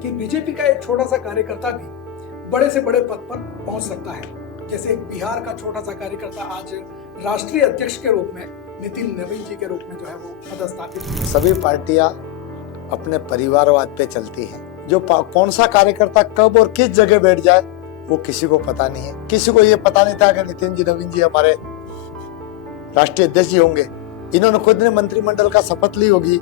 कि बीजेपी का एक छोटा सा कार्यकर्ता भी बड़े से बड़े पद पर पहुंच सकता है। जैसे एक बिहार का छोटा सा कार्यकर्ता आज राष्ट्रीय अध्यक्ष के रूप में नितिन नवीन जी के रूप में जो है वो पदस्थापित हुए। सभी पार्टियां अपने परिवारवाद पे चलती हैं। जो कौन सा कार्यकर्ता कब और किस जगह बैठ जाए वो किसी को पता नहीं है। किसी को ये पता नहीं था कि नितिन जी नवीन जी हमारे राष्ट्रीय अध्यक्ष जी होंगे। इन्होंने खुद ने मंत्रिमंडल का शपथ ली होगी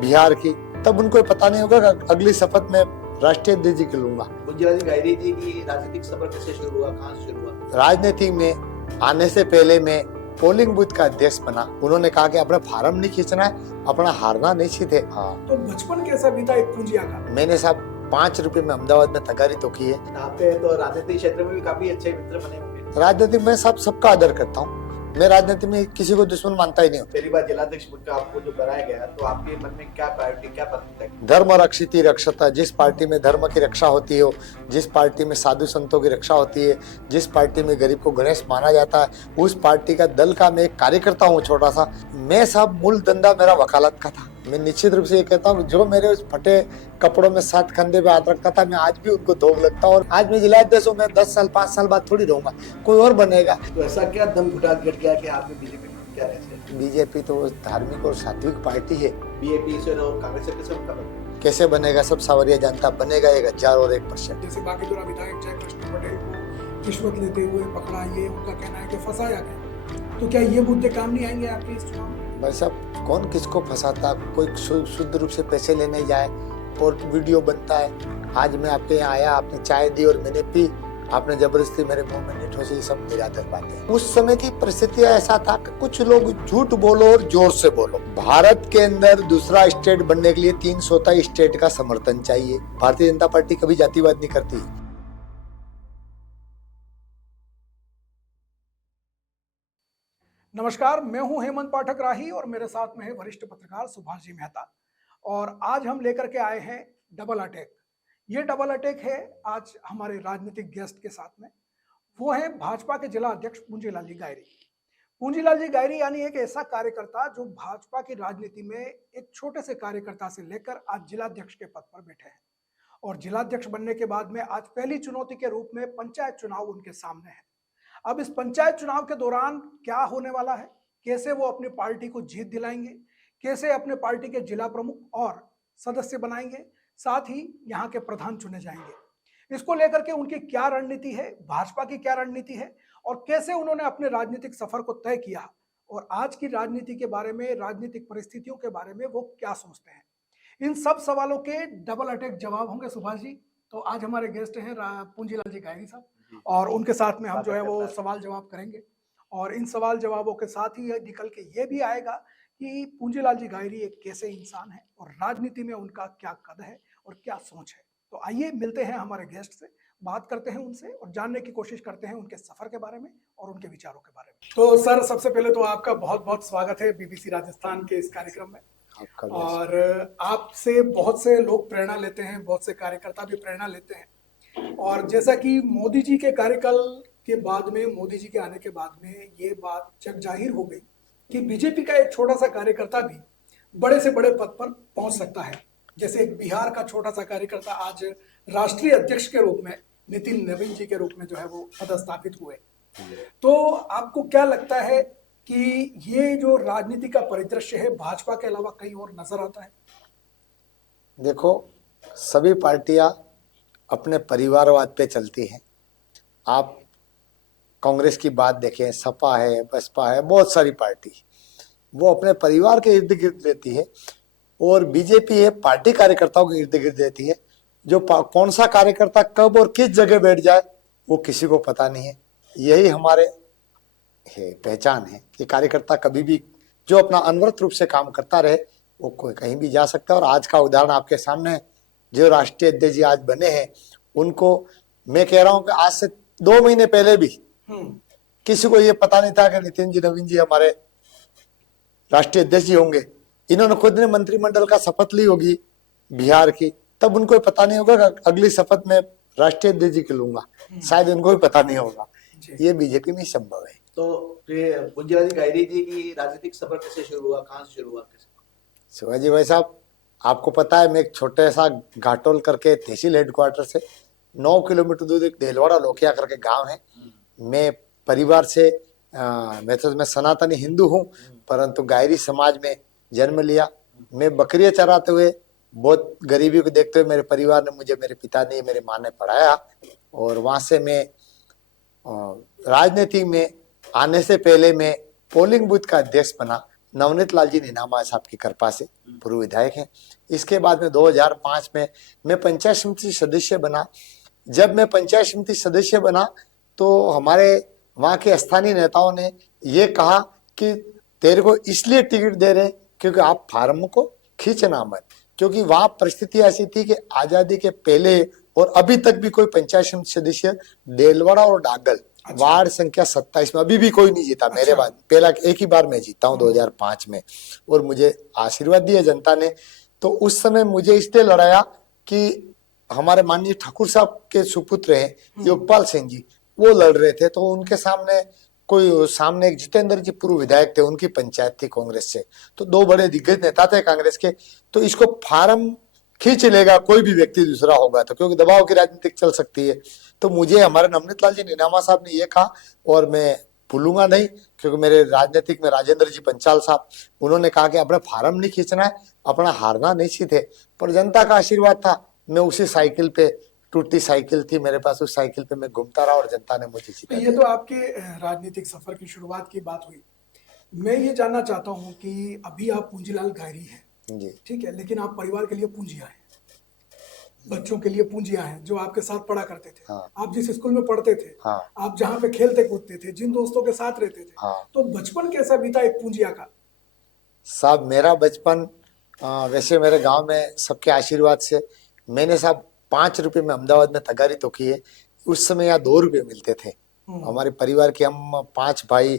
बिहार की, तब उनको पता नहीं होगा कि अगली शपथ में राष्ट्रीय अध्यक्ष जी की लूंगा। पूज्यलाल गायरी जी की राजनीतिक सफर कैसे शुरू हुआ, कहाँ से शुरू हुआ? राजनीति में आने से पहले मैं पोलिंग बूथ का अध्यक्ष बना। उन्होंने कहा कि अपना फार्म नहीं खींचना है, अपना हारना नहीं सीधे। हाँ, तो बचपन कैसा बीता एक पूंजिया का? मैंने साहब 5 रुपए में अहमदाबाद में तगारी तो की है। यहाँ पे तो राजनीतिक क्षेत्र में भी काफी अच्छे मित्र बने होंगे। राजनीति में सबका आदर करता हूँ। मैं राजनीति में किसी को दुश्मन मानता ही नहीं हूँ। पहली बार जिलाध्यक्ष पद का आपको जो बनाया गया तो आपके मन में क्या प्रायोरिटी, क्या प्राथमिकता है? धर्म रक्षिति रक्षता। जिस पार्टी में धर्म की रक्षा होती हो, जिस पार्टी में साधु संतों की रक्षा होती है, जिस पार्टी में गरीब को गणेश माना जाता है, उस पार्टी का दल का मैं एक कार्यकर्ता हूँ छोटा सा। मैं साहब मूल धंधा मेरा वकालत का था। मैं निश्चित रूप से ये कहता हूँ, जो मेरे उस फटे कपड़ों में 7 कंधे पे हाथ रखता था, मैं आज भी उनको धोख लगता हूँ। और आज मैं जिलाध्यक्ष हूँ, मैं 10 साल 5 साल बाद थोड़ी रहूंगा, कोई और बनेगा। तो ऐसा क्या दम घुटा गट गया कि आपने बीजेपी में क्या रहे? बीजेपी तो धार्मिक और सात्विक पार्टी है। बीएपी से और कांग्रेस से कैसे उनका बना? कैसे बनेगा सब सावरिया जानता, बनेगा 1000 और 1%। जैसे बागीदोरा विधायक जयकृष्ण पटेल को रिश्वत लेते हुए पकड़ा, ये उनका कहना है कि फंसाया गया। तो क्या ये मुद्दे काम नहीं आएंगे आपके इस चुनाव में? भाई साहब, कौन किसको फंसाता? कोई शुद्ध रूप से पैसे लेने जाए और वीडियो बनता है। आज मैं आपके यहाँ आया, आपने चाय दी और मैंने पी, आपने जबरदस्ती मेरे मुंह में नहीं ठोसी, सब निराधार बातें। उस समय की परिस्थिति ऐसा था कि कुछ लोग झूठ बोलो और जोर से बोलो। भारत के अंदर दूसरा स्टेट बनने के लिए 300 स्टेट का समर्थन चाहिए। भारतीय जनता पार्टी कभी जातिवाद नहीं करती। नमस्कार, मैं हूं हेमंत पाठक राही और मेरे साथ में है वरिष्ठ पत्रकार सुभाष जी मेहता। और आज हम लेकर के आए हैं डबल अटैक। ये डबल अटैक है आज हमारे राजनीतिक गेस्ट के साथ में। वो है भाजपा के जिला अध्यक्ष पूंजीलाल जी गायरी। पूंजीलाल जी गायरी यानी एक ऐसा कार्यकर्ता जो भाजपा की राजनीति में एक छोटे से कार्यकर्ता से लेकर आज जिलाध्यक्ष के पद पर बैठे हैं। और जिलाध्यक्ष बनने के बाद में आज पहली चुनौती के रूप में पंचायत चुनाव उनके सामने है। अब इस पंचायत चुनाव के दौरान क्या होने वाला है, कैसे वो अपनी पार्टी को जीत दिलाएंगे, कैसे अपने पार्टी के जिला प्रमुख और सदस्य बनाएंगे, साथ ही यहाँ के प्रधान चुने जाएंगे, इसको लेकर के उनकी क्या रणनीति है, भाजपा की क्या रणनीति है और कैसे उन्होंने अपने राजनीतिक सफर को तय किया और आज की राजनीति के बारे में, राजनीतिक परिस्थितियों के बारे में वो क्या सोचते हैं, इन सब सवालों के डबल अटैक जवाब होंगे सुभाष जी। तो आज हमारे गेस्ट हैं पूंजीलाल जी गायरी साहब और उनके साथ में हम जो है वो सवाल जवाब करेंगे। और इन सवाल जवाबों के साथ ही निकल के ये भी आएगा कि पूंजीलाल जी गायरी एक कैसे इंसान है और राजनीति में उनका क्या कद है और क्या सोच है। तो आइए मिलते हैं हमारे गेस्ट से, बात करते हैं उनसे और जानने की कोशिश करते हैं उनके सफर के बारे में और उनके विचारों के बारे में। तो सर, सबसे पहले तो आपका बहुत बहुत स्वागत है बीबीसी राजस्थान के इस कार्यक्रम में। और आपसे बहुत से लोग प्रेरणा लेते हैं, बहुत से कार्यकर्ता भी प्रेरणा लेते हैं। और जैसा कि मोदी जी के कार्यकाल के बाद में, मोदी जी के आने के बाद में ये बात जग जाहिर हो गई कि बीजेपी का एक छोटा सा कार्यकर्ता भी बड़े से बड़े पद पर पहुंच सकता है। जैसे एक बिहार का छोटा सा कार्यकर्ता आज राष्ट्रीय अध्यक्ष के रूप में नितिन नवीन जी के रूप में जो है वो पदस्थापित हुए। तो आपको क्या लगता है कि ये जो राजनीति का परिदृश्य है भाजपा के अलावा कहीं और नजर आता है? देखो, सभी पार्टियां अपने परिवारवाद पे चलती हैं। आप कांग्रेस की बात देखें, सपा है, बसपा है, बहुत सारी पार्टी वो अपने परिवार के इर्द गिर्द रहती है। और बीजेपी है, पार्टी कार्यकर्ताओं के इर्द गिर्द रहती है। जो कौन सा कार्यकर्ता कब और किस जगह बैठ जाए वो किसी को पता नहीं है। यही हमारे पहचान है कि कार्यकर्ता कभी भी जो अपना अनवरत रूप से काम करता रहे वो कोई कहीं भी जा सकता है। और आज का उदाहरण आपके सामने, जो राष्ट्रीय अध्यक्ष जी आज बने हैं, उनको मैं कह रहा हूं कि आज से 2 महीने पहले भी किसी को ये पता नहीं था कि नितिन जी नवीन जी हमारे राष्ट्रीय अध्यक्ष जी होंगे। इन्होंने खुद ने मंत्रिमंडल का शपथ ली होगी बिहार की, तब उनको पता नहीं होगा कि अगली शपथ में राष्ट्रीय अध्यक्ष जी की लूंगा। शायद उनको भी पता नहीं होगा। ये बीजेपी में संभव है। तो पूज्यलाल गायरी जी की राजनीतिक सफर कैसे शुरू हुआ, कहाँ से शुरू हुआ? शिवाजी भाई साहब, आपको पता है मैं एक छोटे सा घाटोल करके तहसील हेडक्वार्टर से 9 किलोमीटर दूर एक देलवाड़ा लोकिया करके गांव है। मैं परिवार से मैं सनातनी हिंदू हूँ, परंतु गायरी समाज में जन्म लिया। मैं बकरियां चराते हुए, बहुत गरीबी को देखते हुए मेरे परिवार ने मुझे, मेरे पिता ने, मेरे माँ ने पढ़ाया, और वहां से मैं राजनीति में आने से पहले मैं पोलिंग बूथ का अध्यक्ष बना, नवनीत लाल जी नीनामा साहब की कृपा से, पूर्व विधायक हैं। इसके बाद में 2005 में मैं पंचायत समिति सदस्य बना। जब मैं पंचायत समिति सदस्य बना तो हमारे वहाँ के स्थानीय नेताओं ने ये कहा कि तेरे को इसलिए टिकट दे रहे क्योंकि आप फार्म को खींचना मत, क्योंकि वहाँ परिस्थिति ऐसी थी कि आजादी के पहले और अभी तक भी कोई पंचायत समिति सदस्य देलवाड़ा और डागल वार्ड संख्या 27 में अभी भी कोई नहीं जीता। मेरे बाद पहला एक ही बार मैं जीता हूँ 2005 में, और मुझे आशीर्वाद दिया जनता ने। तो उस समय मुझे इसलिए लड़ाया कि हमारे माननीय ठाकुर साहब के सुपुत्र हैं योगपाल सिंह जी, वो लड़ रहे थे, तो उनके सामने एक जितेंद्र जी पूर्व विधायक थे, उनकी पंचायत थी कांग्रेस से, तो दो बड़े दिग्गज नेता थे कांग्रेस के। तो इसको फार्म खींच लेगा कोई भी व्यक्ति दूसरा होगा तो, क्योंकि दबाव की राजनीति चल सकती है। तो मुझे हमारे नवनीत लाल जी नीनामा साहब ने ये कहा, और मैं भूलूंगा नहीं, क्योंकि मेरे राजनीतिक में राजेंद्र जी पंचाल साहब, उन्होंने कहा कि अपना फार्म नहीं खींचना है, अपना हारना नहीं सीधे। पर जनता का आशीर्वाद था, मैं उसी साइकिल पे, टूटी साइकिल थी मेरे पास, उस साइकिल पे मैं घूमता रहा और जनता ने मुझे जीता। ये तो आपके राजनीतिक सफर की शुरुआत की बात हुई। मैं ये जानना चाहता हूँ कि अभी आप पूंजीलाल गायरी हैं, जी ठीक है, लेकिन आप परिवार के लिए पूंजिया हैं, बच्चों के लिए पूंजिया हैं जो आपके साथ पढ़ा करते थे। हाँ। आप जिस स्कूल में पढ़ते थे, हाँ। आप जहाँ पे खेलते कूदते थे, जिन दोस्तों के साथ रहते थे, हाँ। तो बचपन कैसा बीता एक पूंजिया का? साहब मेरा बचपन वैसे मेरे गांव में सबके आशीर्वाद से मैंने साहब 5 रुपए में अहमदाबाद में तगारी तो की है। उस समय यहाँ 2 रुपए मिलते थे। हमारे परिवार के हम 5 भाई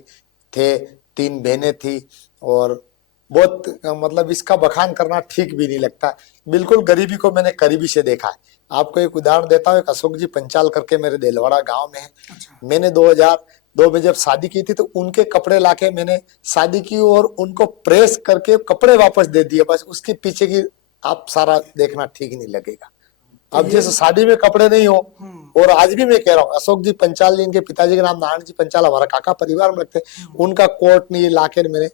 थे, 3 बहनें थी, और बहुत मतलब इसका बखान करना ठीक भी नहीं लगता। बिल्कुल गरीबी को मैंने करीबी से देखा है। आपको एक उदाहरण देता हूँ, एक अशोक जी पंचाल करके मेरे देलवाड़ा गांव में है। अच्छा। मैंने 2002 में जब शादी की थी तो उनके कपड़े लाके मैंने शादी की और उनको प्रेस करके कपड़े वापस दे दिए। बस उसके पीछे की आप सारा देखना ठीक नहीं लगेगा। अब जैसे शादी में कपड़े नहीं हो, और आज भी मैं कह रहा हूँ, अशोक जी पंचाल जी, इनके पिताजी का नाम नारायण जी पंचाल, हमारा काका परिवार में लगते, उनका कोट नहीं लाके मैंने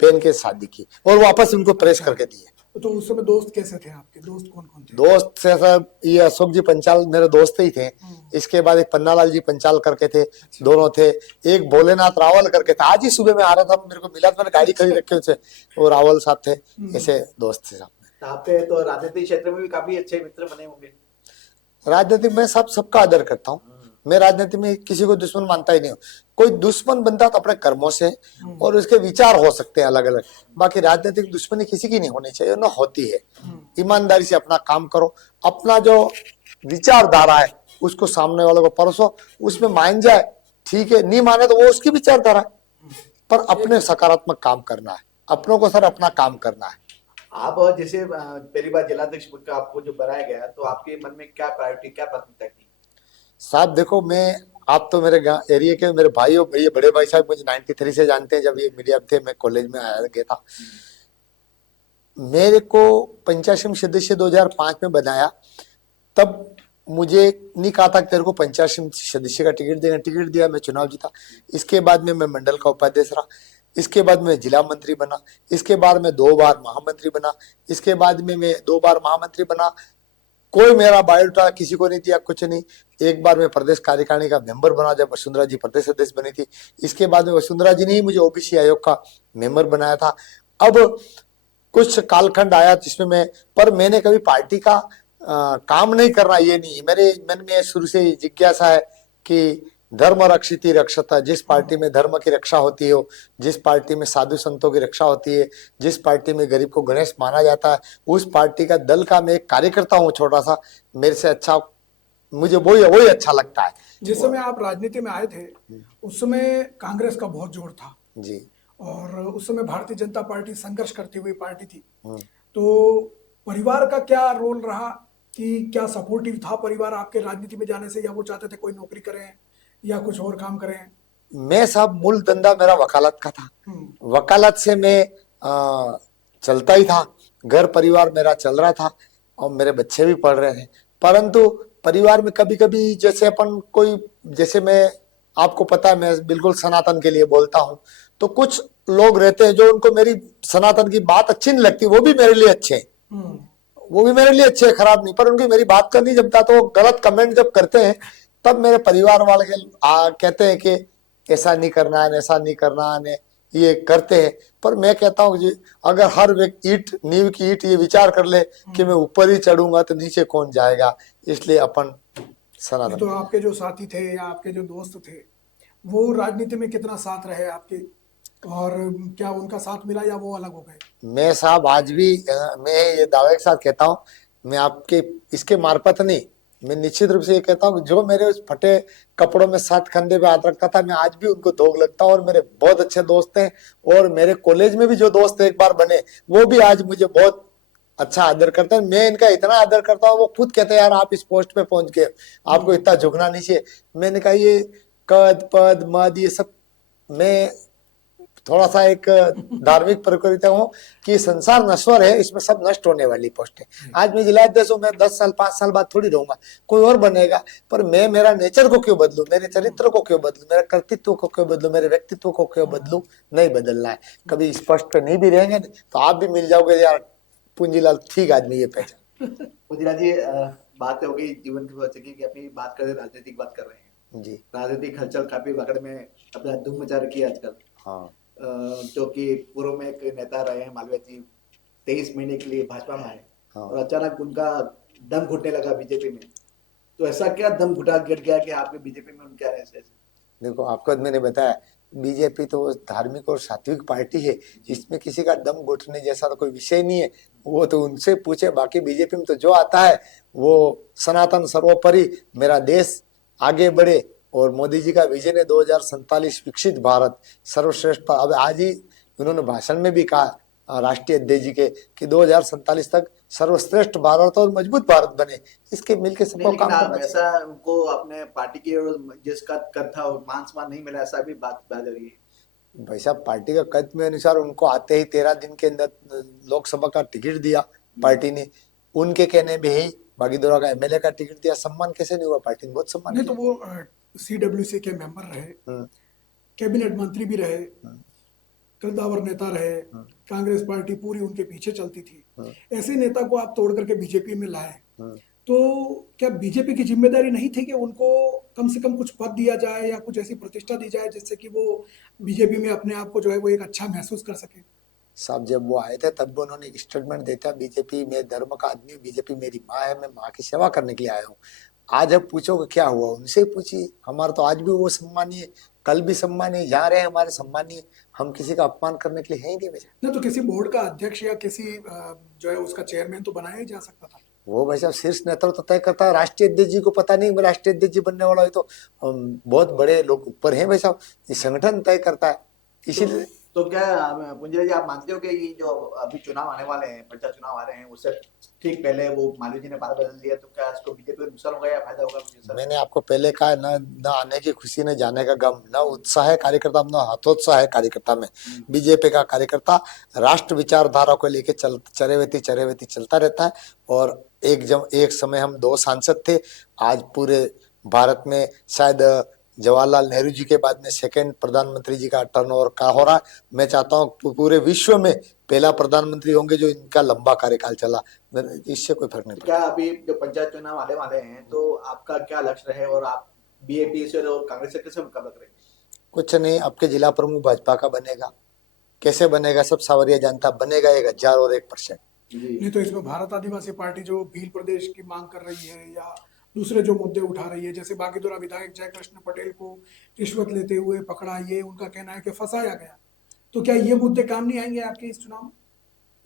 पहन के शादी की और वापस उनको प्रेस करके दिए। तो उस समय दोस्त कैसे थे आपके? दोस्त कौन कौन थे? दोस्त से सब ये अशोक जी पंचाल मेरे दोस्त ही थे। इसके बाद एक पन्नालाल जी पंचाल करके थे, दोनों थे। एक भोलेनाथ रावल करके था, आज ही सुबह में आ रहा था, मेरे को मिला, मैंने गाड़ी खरीद रखे थे, और रावल साहब थे। ऐसे दोस्त थे साहब। आपके तो राजनीतिक क्षेत्र में भी काफी अच्छे मित्र बने होंगे। राजनीति में सबका आदर करता हूँ। मैं राजनीति में किसी को दुश्मन मानता ही नहीं हूँ। कोई दुश्मन बनता तो अपने कर्मों से, और उसके विचार हो सकते हैं अलग अलग, बाकी राजनीतिक दुश्मनी किसी की नहीं होनी चाहिए, ना होती है। ईमानदारी से अपना काम करो, अपना जो विचारधारा है उसको सामने वालों को परसो, उसमें मान जाए ठीक है, नहीं माने तो वो उसकी विचारधारा है, पर अपने सकारात्मक काम करना है, अपनों को सर अपना काम करना है। आप जैसे पहली बार जिलाध्यक्ष पद का आपको जो बनाया गया, तो आपके मन में क्या प्रायोरिटी, क्या प्राथमिकता थी? साहब देखो, आप तो मेरे एरिया के मेरे भाई हो, ये बड़े भाई साहब मुझे 93 से जानते हैं, जब ये मीडिया थे, मैं कॉलेज में आया गया था। मेरे को पंचायत समिति सदस्य 2005 में बनाया, तब मुझे नहीं कहा था कि तेरे को पंचायत समिति सदस्य का टिकट देगा, टिकट दिया, मैं चुनाव जीता। इसके बाद में मैं मंडल का उपाध्यक्ष रहा, इसके बाद में जिला मंत्री बना, इसके बाद में 2 बार महामंत्री बना, इसके बाद में मैं 2 बार महामंत्री बना। कोई मेरा बायोडाटा किसी को नहीं दिया, कुछ नहीं। एक बार मैं प्रदेश कार्यकारिणी का मेंबर बना जब वसुंधरा जी प्रदेश अध्यक्ष बनी थी। इसके बाद में वसुंधरा जी ने ही मुझे ओबीसी आयोग का मेंबर बनाया था। अब कुछ कालखंड आया जिसमें मैंने कभी पार्टी का काम नहीं करना, ये नहीं। मेरे मन में शुरू से जिज्ञासा है कि धर्म रक्षिति रक्षता, जिस पार्टी में धर्म की रक्षा होती हो, जिस पार्टी में साधु संतों की रक्षा होती है, जिस पार्टी में गरीब को गणेश माना जाता है, उस पार्टी का दल का मैं एक कार्यकर्ता हूँ छोटा सा। मेरे से अच्छा मुझे वही अच्छा लगता है। जिस समय आप राजनीति में आए थे उस समय कांग्रेस का बहुत जोर था जी, और उस समय भारतीय जनता पार्टी संघर्ष करती हुई पार्टी थी। तो परिवार का क्या रोल रहा, कि क्या सपोर्टिव था परिवार आपके राजनीति में जाने से, या वो चाहते थे कोई नौकरी करें या कुछ और काम करें? मैं साहब मूल धंधा मेरा वकालत का था। वकालत से मैं चलता ही था, घर परिवार मेरा चल रहा था और मेरे बच्चे भी पढ़ रहे हैं। परंतु परिवार में कभी कभी जैसे अपन कोई, जैसे मैं, आपको पता है मैं बिल्कुल सनातन के लिए बोलता हूँ, तो कुछ लोग रहते हैं जो उनको मेरी सनातन की बात अच्छी नहीं लगती, वो भी मेरे लिए अच्छे हैं, वो भी मेरे लिए अच्छे हैं, खराब नहीं, पर उनकी मेरी बात करनी जमता तो वो गलत कमेंट जब करते हैं तब मेरे परिवार वाले कहते हैं कि ऐसा नहीं करना है, ऐसा नहीं करना है, ये करते हैं। पर मैं कहता हूँ जी, अगर हर व्यक्ति नींव की ईंट ये विचार कर ले कि मैं ऊपर ही चढ़ूंगा तो नीचे कौन जाएगा, इसलिए अपन सनातन। तो आपके जो साथी थे या आपके जो दोस्त थे वो राजनीति में कितना साथ रहे आपके, और क्या उनका साथ मिला या वो अलग हो गए? मैं साहब आज भी मैं ये दावे के साथ कहता हूँ, मैं आपके इसके मार्फत नहीं, मैं निश्चित रूप से ये कहता हूँ, जो मेरे उस फटे कपड़ों में साथ कंधे पे हाथ रखता था, मैं आज भी उनको दोग लगता हूँ। और मेरे बहुत अच्छे दोस्त हैं, और मेरे कॉलेज में भी जो दोस्त एक बार बने वो भी आज मुझे बहुत अच्छा आदर करते हैं। मैं इनका इतना आदर करता हूँ, वो खुद कहते हैं यार आप इस पोस्ट पे पहुंच गए, आपको इतना झुकना नहीं चाहिए। मैंने कहा ये कद पद मद ये सब, मैं थोड़ा सा एक धार्मिक प्रकृति हूँ कि संसार नश्वर है, इसमें सब नष्ट होने वाली पोस्ट है। आज मैं जिलाध्यक्ष हूँ, मैं 10 साल 5 साल बाद थोड़ी रहूंगा, कोई और बनेगा, पर मैं मेरा नेचर को क्यों बदलूं, मेरे चरित्र को क्यों बदलूं, मेरे कर्तृत्व को क्यों बदलूं, मेरे व्यक्तित्व को क्यों बदलूं? नहीं बदलना है। कभी इस पोस्ट पे नहीं भी रहेंगे तो आप भी मिल जाओगे यार पूंजीलाल ठीक आदमी ये पहचान। पुंजीलाल जी, बात हो गई जीवन की अपनी बात कर रहे, राजनीतिक बात कर रहे हैं जी राजनीतिक हलचल काफी वगड़ में अपना धूम मचा रखी है आजकल। हाँ जो कि पूर्व में एक नेता रहे हैं मालवीय जी, 23 महीने के लिए भाजपा में आए हाँ। और अचानक उनका दम घुटने लगा बीजेपी में। तो ऐसा क्या दम घुटा गिर गया कि आपके बीजेपी में उनके आने से? देखो आपको मैंने बताया, बीजेपी तो धार्मिक और सात्विक पार्टी है, इसमें किसी का दम घुटने जैसा तो कोई विषय नहीं है, वो तो उनसे पूछे। बाकी बीजेपी में तो जो आता है वो सनातन सर्वोपरि, मेरा देश आगे बढ़े, और मोदी जी का विजन है 2047 विकसित भारत सर्वश्रेष्ठ। अब आज ही उन्होंने भाषण में भी कहा राष्ट्रीय अध्यक्ष जी के कि 2047 तक सर्वश्रेष्ठ भारत और मजबूत भारत बने, इसके मिलकर सबको काम करना चाहिए। ऐसा उनको अपने पार्टी के जिसका कद था मान सम्मान नहीं मिला, ऐसा भी बात हो रही है। भाई साहब पार्टी का कद में अनुसार उनको आते ही 13 दिन के अंदर लोकसभा का टिकट दिया पार्टी ने, उनके कहने में ही बागीदोरा का एमएलए का टिकट दिया। सम्मान कैसे नहीं हुआ? पार्टी ने बहुत सम्मान नहीं किया। तो वो सीडब्ल्यूसी के मेंबर रहे, कैबिनेट मंत्री भी रहे, कद्दावर नेता रहे, कांग्रेस पार्टी पूरी उनके पीछे चलती थी। ऐसे नेता को आप तोड़ करके बीजेपी में लाए, तो क्या बीजेपी की जिम्मेदारी नहीं थी कि उनको कम से कम कुछ पद दिया जाए या कुछ ऐसी प्रतिष्ठा दी जाए जिससे कि वो बीजेपी में अपने आप को जो है वो एक अच्छा महसूस कर सके? साहब जब वो आए थे तब उन्होंने एक स्टेटमेंट देता, बीजेपी में धर्म का आदमी, बीजेपी मेरी माँ है, मैं माँ की सेवा करने के लिए आया हूँ। आज अब पूछोगे क्या हुआ, उनसे पूछिए। हमारा तो आज भी वो सम्मानीय, कल भी सम्मानीय, जहाँ रहे हमारे सम्मानीय, हम किसी का अपमान करने के लिए है ही नहीं। नहीं तो किसी बोर्ड का अध्यक्ष या किसी जो है उसका चेयरमैन तो बनाया ही जा सकता था। वो भाई साहब शीर्ष नेतृत्व तय करता है, राष्ट्रीय अध्यक्ष जी को पता नहीं राष्ट्रीय अध्यक्ष जी बनने वाला है, तो बहुत बड़े लोग ऊपर हैं भाई साहब, ये संगठन तय करता है। इसीलिए तो क्या पुंजीलाल जी आप मानते हो कि ये जो अभी चुनाव आने वाले हैं, पंचायत चुनाव आ रहे हैं, उससे ठीक पहले वो मालवीय जी ने बात बदल दिया, तो क्या इसको बीजेपी को नुकसान होगा या फायदा होगा? मैंने आपको पहले कहा न आने की खुशी, न जाने का गम, न उत्साह है कार्यकर्ता, न हतोत्साह है कार्यकर्ता में। बीजेपी का कार्यकर्ता राष्ट्र विचारधारा को लेकर चरेवेती चलता रहता है। और एक समय हम 2 सांसद थे, आज पूरे भारत में शायद जवाहरलाल नेहरू जी के बाद में सेकंड प्रधानमंत्री जी का टर्नओवर का हो रहा। मैं चाहता हूँ पूरे विश्व में पहला प्रधानमंत्री होंगे जो इनका लंबा कार्यकाल चला, इससे कोई फर्क नहीं पड़ता। क्या अभी जो पंचायत चुनाव आने वाले हैं तो आपका क्या लक्ष्य रहे और आप बीएपी से और कांग्रेस से कैसे मुकाबला करेंगे? कुछ नहीं, आपके जिला प्रमुख भाजपा का बनेगा, कैसे बनेगा सब सावरिया जनता बनेगा, 1001%। नहीं तो इसमें भारत आदिवासी पार्टी जो भील प्रदेश की मांग कर रही है या दूसरे जो मुद्दे उठा रही है, जैसे बागीदोरा विधायक जयकृष्ण पटेल को रिश्वत लेते हुए पकड़ा, ये उनका कहना है कि फंसाया गया, तो क्या ये मुद्दे काम नहीं आएंगे आपके इस चुनाव में?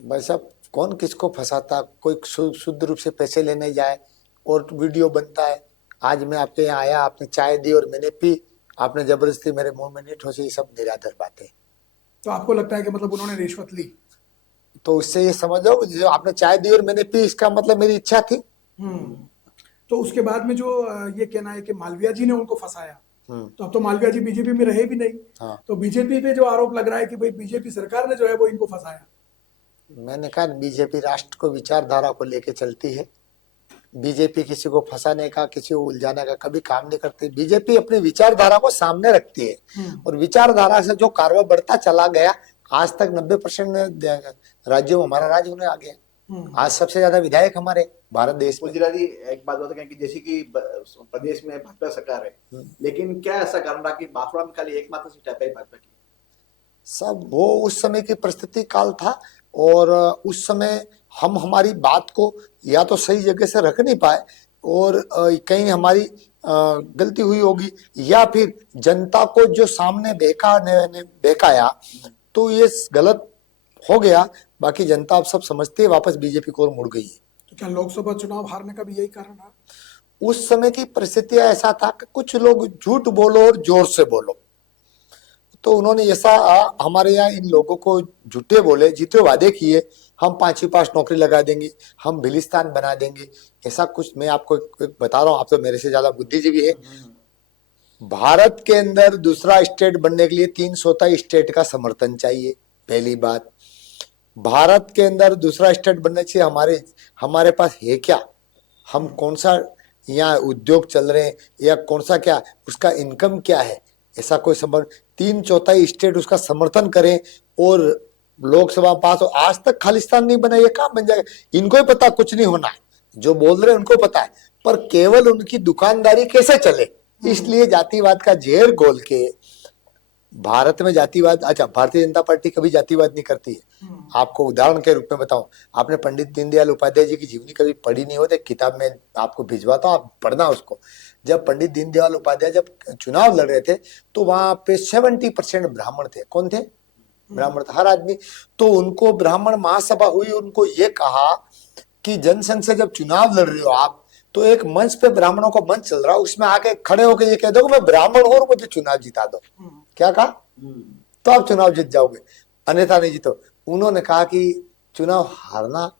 भाई साहब कौन किसको फंसाता, कोई शुद्ध रूप से पैसे लेने जाए और वीडियो बनता है। आज मैं आपके यहाँ आया, आपने चाय दी और मैंने पी, आपने जबरदस्ती मेरे मुंह में नहीं ठोसी, ये सब निराधार बातें। तो आपको लगता है कि मतलब उन्होंने रिश्वत ली? तो उससे ये समझो जो आपने चाय दी और मैंने पी, इसका मतलब मेरी इच्छा थी। तो उसके बाद में जो ये कहना है कि मालवीय जी ने उनको फंसाया, तो अब तो मालवीय जी बीजेपी में रहे भी नहीं। हाँ। तो बीजेपी पे जो आरोप लग रहा है कि भाई बीजेपी सरकार ने जो है वो इनको फंसाया। मैंने कहा बीजेपी राष्ट्र को विचारधारा को लेके चलती है। बीजेपी किसी को फंसाने का, किसी को उलझाने का कभी काम नहीं करती। बीजेपी अपनी विचारधारा को सामने रखती है और विचारधारा से जो कारवा बढ़ता चला गया, आज तक 90% राज्यों में हमारा राज्य होने आ गया। आज सबसे ज्यादा विधायक हमारे भारत देश में। पुंजरा जी, एक बात होता है कि जैसे कि प्रदेश में भाजपा सरकार है, लेकिन क्या ऐसा कारण रहा कि बांसवाड़ा में खाली एकमात्र सीट है भाजपा की? सब वो उस समय की परिस्थिति काल था और उस समय हम हमारी बात को या तो सही जगह से रख नहीं पाए और कहीं हमारी गलती हुई होगी या फिर जनता को जो सामने बहकाया तो ये गलत हो गया। बाकी जनता अब सब समझती है, वापस बीजेपी को मुड़ गई है। तो क्या लोकसभा चुनाव हारने का भी यही कारण रहा? उस समय की परिस्थितियां ऐसा था कि कुछ लोग झूठ बोलो और जोर से बोलो, तो उन्होंने ऐसा हमारे यहाँ इन लोगों को झूठे बोले, जीते वादे किए, हम 5वीं पास नौकरी लगा देंगे, हम भिलिस्तान बना देंगे, ऐसा कुछ। मैं आपको बता रहा हूँ, आप तो मेरे से ज्यादा बुद्धिजीवी है। भारत के अंदर दूसरा स्टेट बनने के लिए 3 स्टेट का समर्थन चाहिए, पहली बात। भारत के अंदर दूसरा स्टेट बनने चाहिए, हमारे पास है क्या, हम कौन सा यहाँ उद्योग चल रहे हैं या कौन सा क्या, उसका इनकम क्या है, ऐसा कोई संबंध। 3/4 स्टेट उसका समर्थन करें और लोकसभा पास हो। आज तक खालिस्तान नहीं बना, ये काम बन जाएगा। इनको ही पता कुछ नहीं होना है, जो बोल रहे हैं उनको पता है, पर केवल उनकी दुकानदारी कैसे चले, इसलिए जातिवाद का जहर घोल के भारत में जातिवाद। अच्छा, भारतीय जनता पार्टी कभी जातिवाद नहीं करती है। आपको उदाहरण के रूप में बताऊं, आपने पंडित दीनदयाल उपाध्याय जी की जीवनी कभी पढ़ी नहीं होती, किताब में आपको भिजवाता हूं, आप पढ़ना उसको। जब पंडित दीनदयाल उपाध्याय जब चुनाव लड़ रहे थे तो वहां पे 70% ब्राह्मण थे। कौन थे? ब्राह्मण था, हर आदमी। तो उनको ब्राह्मण महासभा हुई, उनको ये कहा कि जनसंघ से जब चुनाव लड़ रहे हो आप, तो एक मंच पे ब्राह्मणों का मंच चल रहा है, उसमें आके खड़े होकर ये कह दो कि मैं ब्राह्मण हूं और मुझे चुनाव जिता दो। क्या कहा? तो आप चुनाव जीत जाओगे, अन्यथा नहीं जीतो। उन्होंने कहा कि चुनाव हारना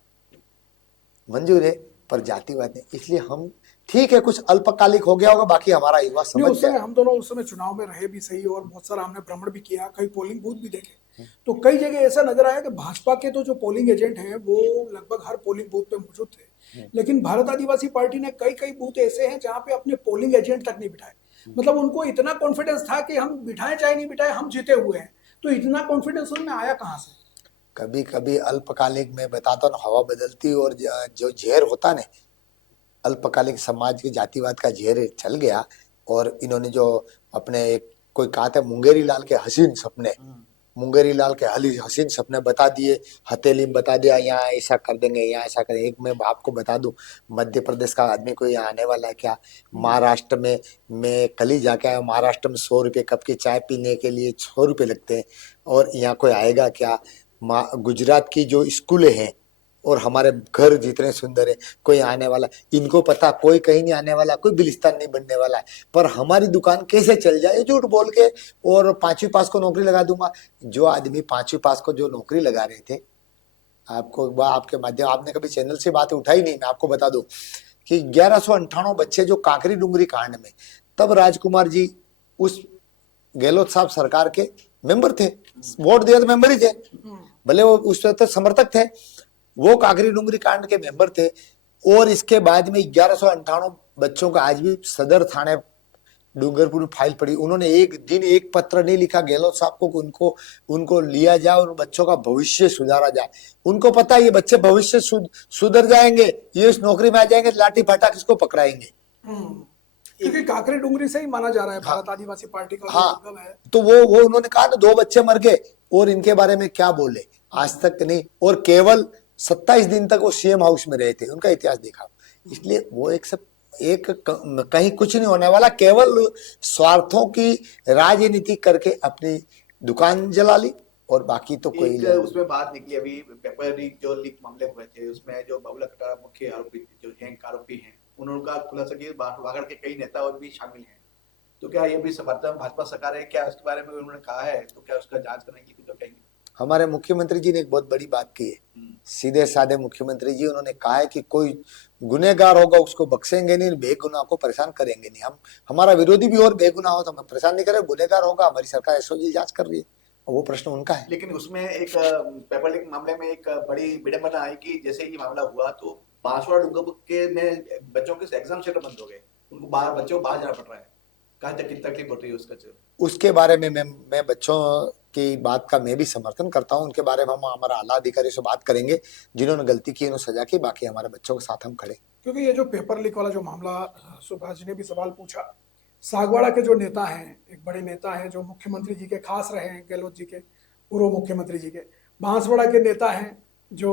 मंजूर है पर जातिवाद नहीं। इसलिए हम ठीक है, कुछ अल्पकालिक हो गया होगा, बाकी हमारा युवा समझ गया। हम दोनों उस समय चुनाव में रहे भी सही और बहुत सारा हमने भ्रमण भी किया, कई पोलिंग बूथ भी देखे, तो कई जगह ऐसा नजर आया कि भाजपा के तो जो पोलिंग एजेंट हैं वो लगभग हर पोलिंग बूथ पे मौजूद थे, लेकिन भारत आदिवासी पार्टी ने कई बूथ ऐसे हैं जहां पे अपने पोलिंग एजेंट तक नहीं बिठाए। मतलब उनको इतना कॉन्फिडेंस था कि हम बिठाए चाहे नहीं बिठाए, हम जीते हुए हैं। तो इतना कॉन्फिडेंस उनमें आया कहाँ से? कभी कभी अल्पकालिक में बताता हूँ, हवा बदलती और जो जहर होता ना, अल्पकालिक समाज के जातिवाद का जहर चल गया। और इन्होंने जो अपने कोई कहा था मुंगेरी लाल के हसीन सपने, मुंगेरी लाल के हसीन सपने बता दिए, हथेली में बता दिया, यहाँ ऐसा कर देंगे, यहाँ ऐसा करेंगे। एक मैं आपको बता दूं, मध्य प्रदेश का आदमी कोई यहाँ आने वाला है क्या? महाराष्ट्र में मैं कल ही जाके आया, महाराष्ट्र में 100 रुपये कप की चाय पीने के लिए 100 रुपये लगते हैं, और यहाँ कोई आएगा क्या? गुजरात की जो स्कूलें हैं और हमारे घर जितने सुंदर है, कोई आने वाला? इनको पता कोई कहीं नहीं आने वाला, कोई बिलिस्तान नहीं बनने वाला है, पर हमारी दुकान कैसे चल जाए झूठ बोल के, और 5वीं पास को नौकरी लगा दूंगा। जो आदमी 5वीं पास को जो नौकरी लगा रहे थे, आपको आपके माध्यम, आपने कभी चैनल से बात उठाई नहीं, मैं आपको बता दूं कि 1198 बच्चे जो कांकरी डुंगरी कांड में, तब राजकुमार जी उस गहलोत साहब सरकार के मेंबर थे, वोट दिया तो मेंबर ही थे, भले वो उस वक्त समर्थक थे, वो कांकरी डुंगरी कांड के मेंबर थे। और इसके बाद में 1198 बच्चों का आज भी सदर थाने डूंगरपुर में फाइल पड़ी। उन्होंने एक दिन एक पत्र नहीं लिखा गहलोत साहब को, उनको लिया जाए और बच्चों का भविष्य सुधारा जाए। उनको पता है ये बच्चे भविष्य सुधर जाएंगे, ये इस नौकरी में आ जाएंगे, लाठी फाटा किसको पकड़ाएंगे। क्योंकि कांकरी डुंगरी से ही माना जा रहा है भारत आदिवासी पार्टी का। हाँ, तो वो उन्होंने कहा ना 2 बच्चे मर गए, और इनके बारे में क्या बोले, आज तक नहीं। और केवल 27 दिन तक वो सीएम हाउस में रहे थे, उनका इतिहास देखा। इसलिए वो कहीं कुछ नहीं होने वाला, केवल स्वार्थों की राजनीति करके अपनी दुकान जला ली, और बाकी तो कोई उसमें बात निकली अभी पेपर लीक, जो लीक मामले हुए थे, उसमें जो बाबूलाल कटारा मुख्य आरोपी जो हैं, आरोपी हैं, उनका खुलासा किया वागड़ के कई नेता और भी शामिल हैं। तो क्या ये भी समर्थन भाजपा सरकार है क्या? उसके बारे में उन्होंने कहा है, तो क्या उसका जांच करने की कुछ कहेंगे? हमारे मुख्यमंत्री जी ने एक बहुत बड़ी बात की है, सीधे साधे मुख्यमंत्री जी, उन्होंने कहा है कि कोई गुनहगार होगा उसको बख्शेंगे नहीं, बेगुनाह को परेशान करेंगे नहीं। हम, हमारा विरोधी भी और बेगुनाह हो तो हम परेशान नहीं करें, गुनहगार होगा, हमारी सरकार एसओजी जांच कर रही है वो प्रश्न उनका है। लेकिन उसमें एक पेपर लीक मामले में एक बड़ी विडंबना आई कि जैसे ही मामला हुआ तो बांसवाड़ा डूंगरपुर के में बच्चों के एग्जाम सेंटर बंद हो गए, उनको बाहर बच्चों को बाहर जाना पड़ रहा है। कहाँ तक कितनी तकलीफ होती है उसका उसके बारे में मैं बच्चों की बात का मैं भी समर्थन करता हूं। उनके बारे में हम हमारा आला अधिकारी से बात करेंगे, जिन्होंने गलती की उन्हें सजा की, बाकी हमारे बच्चों के साथ हम खड़े। क्योंकि ये जो पेपर लीक वाला जो मामला, सुभाष जी ने भी सवाल पूछा, सागवाड़ा के जो नेता हैं, एक बड़े नेता हैं जो मुख्यमंत्री जी के खास रहे हैं, गहलोत जी के, पूर्व मुख्यमंत्री जी के, बांसवाड़ा के नेता हैं जो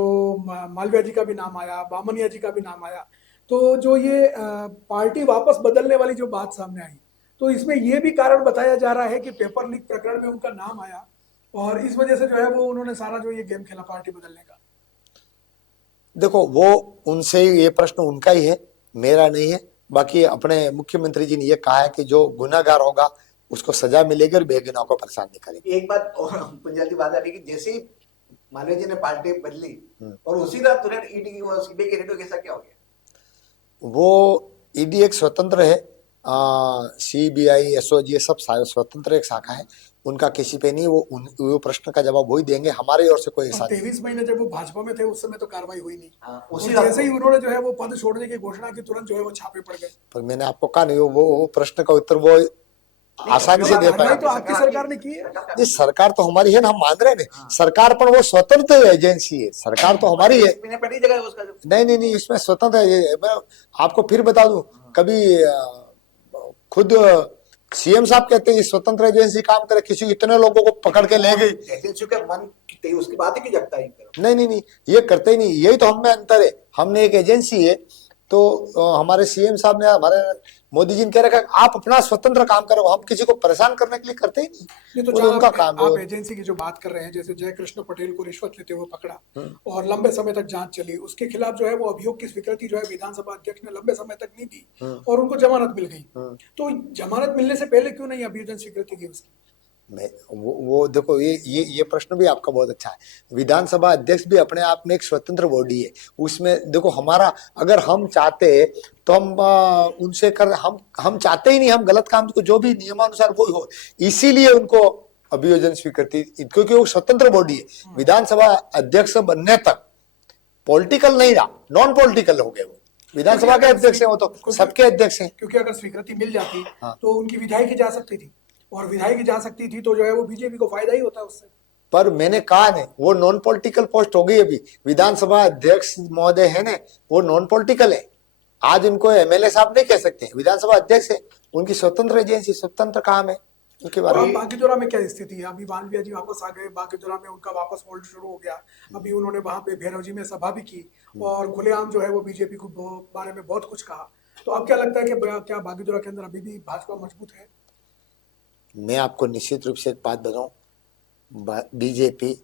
मालवीय जी का भी नाम आया, बामनिया जी का भी नाम आया। तो जो ये पार्टी वापस बदलने वाली जो बात सामने आई, तो इसमें ये भी कारण बताया जा रहा है कि पेपर लीक प्रकरण में उनका नाम आया और इस वजह से जो है वो उन्होंने सारा जो ये गेम खेला पार्टी बदलने का। देखो, वो उनसे ये प्रश्न उनका ही है, मेरा नहीं है। बाकी अपने मुख्यमंत्री जी ने ये कहा है कि जो गुनाहगार होगा उसको सजा मिलेगी और बेगुनाह को परेशान नहीं करेंगे। एक बात और पंजाबी बात आ रही कि जैसे ही मालवीय जी ने पार्टी बदली और उसी रात तुरंत ईडी की वो सीबीआई के रेडो कैसा क्या हो गया? वो ईडी एक स्वतंत्र है, सीबीआई, एसओजी ये सब स्वतंत्र एक शाखा है, उनका किसी पे नहीं। वो प्रश्न का जवाब वही देंगे, हमारी ओर से कोई ऐसा 23 महीने जब वो भाजपा में थे उस समय तो कार्रवाई हुई नहीं। उसी जैसे ही उन्होंने जो है वो पद छोड़ने की घोषणा की, तुरंत जो है वो छापे पड़ गए। पर मैंने आपको कहा नहीं, वो प्रश्न का उत्तर वो आसानी से दे पाए। तो आपकी सरकार ने की है। जी, सरकार तो हमारी है ना, हम मान रहे हैं। सरकार पर वो स्वतंत्र एजेंसी है, सरकार तो हमारी है। नहीं, इसमें स्वतंत्र है। मैं आपको फिर बता दूं, कभी खुद सीएम साहब कहते हैं स्वतंत्र एजेंसी काम करे, किसी इतने लोगों को पकड़ के ले गई, एजेंसी का मन उसकी बात ही क्यों जगता है? नहीं, ये करते ही नहीं। यही तो हमें अंतर है। हमने एक एजेंसी है, तो हमारे सीएम साहब ने, हमारे मोदी जी ने कह रखा आप अपना स्वतंत्र काम करो, हम किसी को परेशान करने के लिए करते ही नहीं। तो उनका काम आप एजेंसी की जो बात कर रहे हैं, जैसे जय कृष्ण पटेल को रिश्वत लेते हुए पकड़ा और लंबे समय तक जांच चली, उसके खिलाफ जो है वो अभियोग की स्वीकृति जो है विधानसभा अध्यक्ष ने लंबे समय तक नहीं दी और उनको जमानत मिल गई। तो जमानत मिलने से पहले क्यों नहीं अभियोजन स्वीकृति की उसकी? वो देखो, ये प्रश्न भी आपका बहुत अच्छा है। विधानसभा अध्यक्ष भी अपने आप में एक स्वतंत्र बॉडी है। उसमें देखो, हमारा अगर हम चाहते तो हम उनसे हम चाहते ही नहीं, हम गलत काम को जो भी नियमानुसार वो हो, इसीलिए उनको अभियोजन स्वीकृति, क्योंकि वो स्वतंत्र बॉडी है। विधानसभा अध्यक्ष बनने तक पॉलिटिकल नहीं रहा, नॉन पॉलिटिकल हो गए वो। विधानसभा के अध्यक्ष है, वो तो सबके अध्यक्ष हैं। क्योंकि अगर स्वीकृति मिल जाती तो उनकी विधायकी जा सकती थी, और विधायकी जा सकती थी तो जो है वो बीजेपी को फायदा ही होता है उससे। पर मैंने कहा नहीं, वो नॉन पॉलिटिकल पोस्ट हो गई। अभी विधानसभा अध्यक्ष महोदय है ना, वो नॉन पॉलिटिकल है। आज उनको एमएलए साहब नहीं कह सकते, विधानसभा अध्यक्ष है, उनकी स्वतंत्र एजेंसी, स्वतंत्र काम है उनके बारे में। बागीजोरा में क्या स्थिति है? अभी मालवीय जी वापस आ गए, बागीजोरा में उनका वापस होल्ड शुरू हो गया। अभी उन्होंने वहां पे भैरव जी में सभा भी की और खुलेआम जो है वो बीजेपी को बारे में बहुत कुछ कहा। तो अब क्या लगता है कि क्या बागीजोरा के अंदर अभी भी भाजपा मजबूत है? मैं आपको निश्चित रूप से एक बात बताऊं, बीजेपी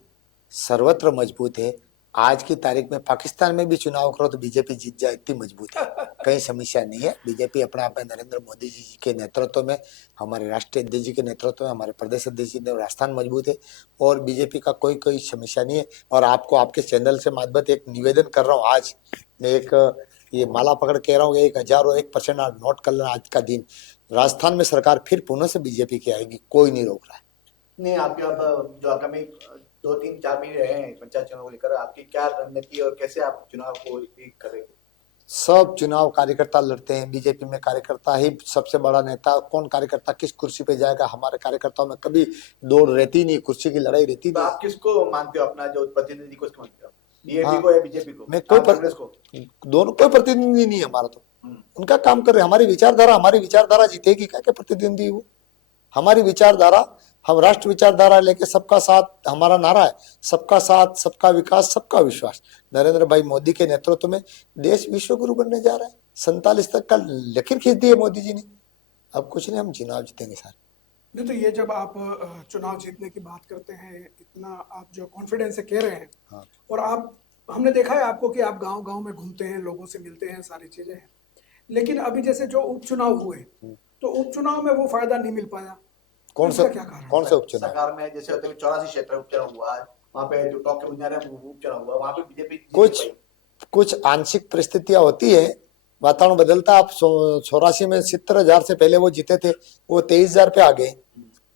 सर्वत्र मजबूत है। आज की तारीख में पाकिस्तान में भी चुनाव करो तो बीजेपी जीत जाए, इतनी मजबूत है, कहीं समस्या नहीं है। बीजेपी अपने आप में नरेंद्र मोदी जी के नेतृत्व में, हमारे राष्ट्रीय अध्यक्ष जी के नेतृत्व में, हमारे प्रदेश अध्यक्ष जी ने राजस्थान मजबूत है और बीजेपी का कोई समस्या नहीं है। और आपको आपके चैनल से माध्यम एक निवेदन कर रहा हूँ, आज मैं एक ये माला पकड़ कह रहा हूँ, 1001% नोट कर लेना आज का दिन। राजस्थान में सरकार फिर पुनः से बीजेपी की आएगी, कोई नहीं रोक रहा है। नहीं, आपके अब जो आगामी 2-3-4 महीने रहे हैं पंचायत चुनाव को लेकर, आपकी क्या रणनीति और कैसे आप चुनाव को करेंगे? सब चुनाव कार्यकर्ता लड़ते हैं, बीजेपी में कार्यकर्ता ही सबसे बड़ा नेता। कौन कार्यकर्ता किस कुर्सी पे जाएगा, हमारे कार्यकर्ताओं में कभी दौड़ रहती नहीं, कुर्सी की लड़ाई रहती नहीं। आप किसको मानते हो अपना जो प्रतिनिधि को, किसको मानते हो? बीजेपी को या बीजेपी को? मैं कांग्रेस को, दोनों कोई प्रतिनिधि नहीं है हमारा। तो उनका काम कर रहे, हमारी विचारधारा जीतेगी। क्या क्या प्रतिद्वंदी वो, हमारी विचारधारा, हम राष्ट्र विचारधारा लेके सबका साथ, हमारा नारा है सबका साथ, सबका विकास, सबका विश्वास। नरेंद्र भाई मोदी के नेतृत्व में देश विश्व गुरु बनने जा रहा है। 47 तक का लकीर खींच दी है मोदी जी ने। अब कुछ नहीं, हम चुनाव जीतेंगे सारे। नहीं, तो ये जब आप चुनाव जीतने की बात करते हैं, इतना आप जो कॉन्फिडेंस से कह रहे हैं, हाँ। और आप, हमने देखा है आपको कि आप गांव-गांव में घूमते हैं, लोगों से मिलते हैं, सारी चीजें हैं, लेकिन अभी जैसे जो उपचुनाव हुए, तो उपचुनाव में वो फायदा नहीं मिल पाया। कौन से उपचुनाव? सरकार में जैसे होते 84 क्षेत्र उपचुनाव हुआ, वहाँ पे जो टॉप के बुनियाद है उपचुनाव हुआ, वहाँ पे बीजेपी कुछ आंशिक परिस्थितियां होती है, वातावरण बदलता। आप 84 में 70,000 से पहले वो जीते थे, वो 23,000 पे आ गए।